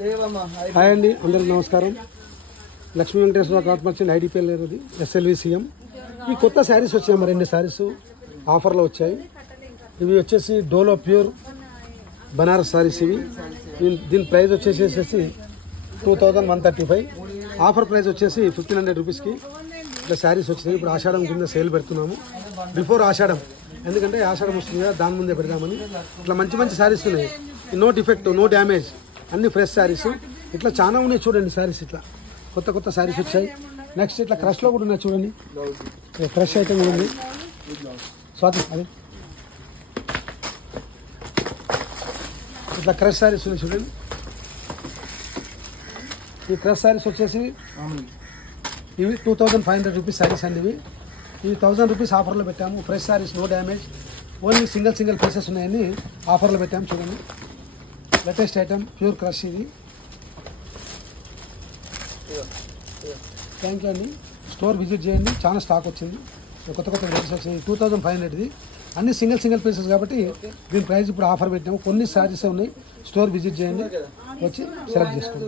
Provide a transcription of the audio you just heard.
Hi అండి, అందరికి నమస్కారం. Lakshmi Venkateswara cloth merchant IDPL అది SLVCM. ఈ కొత్త శారీస్ వచ్చాయి, మరి 2 శారీస్ ఆఫర్లో వచ్చాయి. ఇవి వచ్చేసి డోలో ప్యూర్ బనారస్ శారీస్. ఇవి దీని ప్రైస్ వచ్చేసి 2135. ఆఫర్ ప్రైస్ వచ్చేసి 1500 రూపీస్కి ఇట్లా శారీస్ వచ్చినాయి. ఇప్పుడు ఆషాఢం కింద సేల్ పెడుతున్నాము, బిఫోర్ ఆషాఢం, ఎందుకంటే ఆషాఢం వస్తుంది కదా, దాని ముందే పెడదామని. ఇట్లా మంచి మంచి శారీస్ ఉన్నాయి, నో డిఫెక్ట్, నో డ్యామేజ్, అన్ని ఫ్రెష్ శారీస్. ఇట్లా చాలా ఉన్నాయి చూడండి శారీస్. ఇట్లా కొత్త కొత్త శారీస్ వచ్చాయి. నెక్స్ట్ ఇట్లా క్రష్లో కూడా ఉన్నాయి చూడండి, ఫ్రెష్ ఐటమ్ కూడా ఉంది. స్వాతి అదే ఇట్లా క్రష్ శారీస్ ఉన్నాయి చూడండి. ఈ క్రష్ శారీస్ వచ్చేసి ఇవి 2500 రూపీస్ శారీస్ అండి. ఇవి 1000 రూపీస్ ఆఫర్లో పెట్టాము. Fresh saris, no damage, only single pieces ఉన్నాయని ఆఫర్లో పెట్టాము చూడండి. లేటెస్ట్ ఐటమ్ ప్యూర్ క్రష్ ఇది. థ్యాంక్ యూ అండి. స్టోర్ విజిట్ చేయండి, చాలా స్టాక్ వచ్చింది, కొత్త కొత్త వెరైటీస్ వచ్చాయి. 2500 అన్ని సింగిల్ పీసెస్ కాబట్టి దీని ప్రైస్ ఇప్పుడు ఆఫర్ పెట్టాము. కొన్ని శారీస్ ఉన్నాయి, స్టోర్ విజిట్ చేయండి, వచ్చి సెలెక్ట్ చేసుకోండి.